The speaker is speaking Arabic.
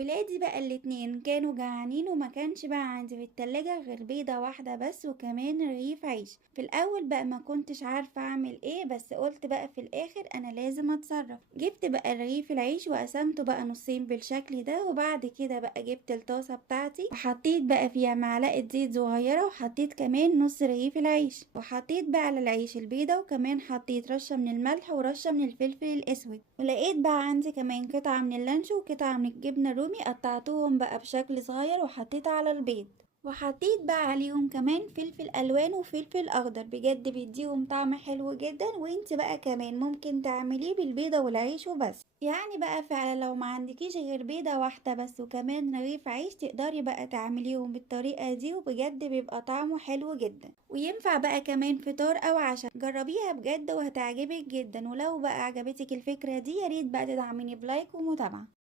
ولادي بقى الاتنين كانوا جعانين وما كانش بقى عندي في التلاجة غير بيضة واحدة بس وكمان رغيف عيش. في الاول بقى ما كنتش عارفة اعمل ايه، بس قلت بقى في الاخر انا لازم اتصرف. جبت بقى رغيف العيش وقسمته بقى نصين بالشكل ده، وبعد كده بقى جبت الطاسة بتاعتي وحطيت بقى فيها معلقة زيت صغيرة، وحطيت كمان نص رغيف العيش، وحطيت بقى على العيش البيضة، وكمان حطيت رشة من الملح ورشة من الفلفل الاسود. ولقيت بقى عندي كمان قطعة من اللانشو وقطعة من الجبنة الرومي، قطعتهم بقى بشكل صغير وحطيتها على البيض. وحطيت بقى عليهم كمان فلفل الوان وفلفل اخضر، بجد بيديهم طعم حلو جدا. وانت بقى كمان ممكن تعمليه بالبيضة والعيش وبس. يعني بقى فعلا لو ما عندكيش غير بيضة واحدة بس وكمان رغيف عيش، تقدري بقى تعمليهم بالطريقة دي، وبجد بيبقى طعمه حلو جدا، وينفع بقى كمان فطار او عشاء. جربيها بجد وهتعجبك جدا. ولو بقى عجبتك الفكرة دي، ياريت بقى تدعميني بلايك ومتابعة.